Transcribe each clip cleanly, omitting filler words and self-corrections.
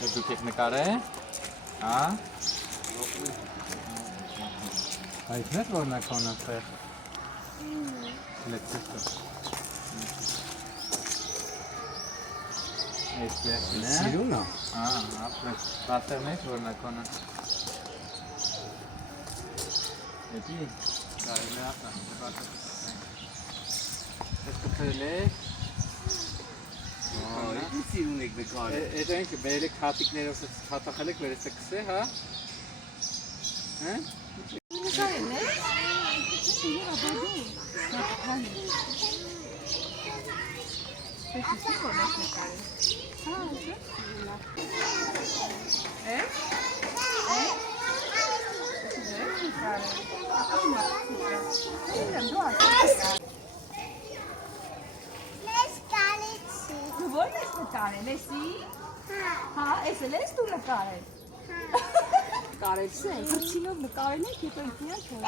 Դուք եք նկարել, հա? Այդ մեր որն է կոնը տեղ? Լեցիստը։ Այս վերջին է? Սիրուն է? Հա, ապրես, բատերն է որն է կոնը։ Էդի, կարել է ապնա, բատեր։ Ես կծել է։ Ինչ սիրուն եք նկարել։ Այդ ենք բերեք հատիկներով հատախել եք վերստը կսե, հա? Հա? Նկարել է։ Էսի որ ես նկարել։ Հա, հա, այս էլ ես դու նկարել։ Կարել չէ, հրցինով նկարել եք, եթե ինքնիա չէ։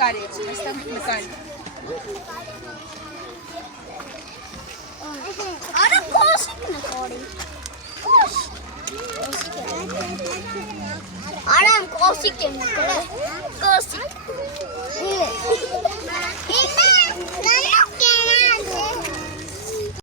Նկարի, այստեղ նկարի։ Արա կոսիկ նկարի։ Արամ կոսիկ եմ նկարել։ Կոսիկ։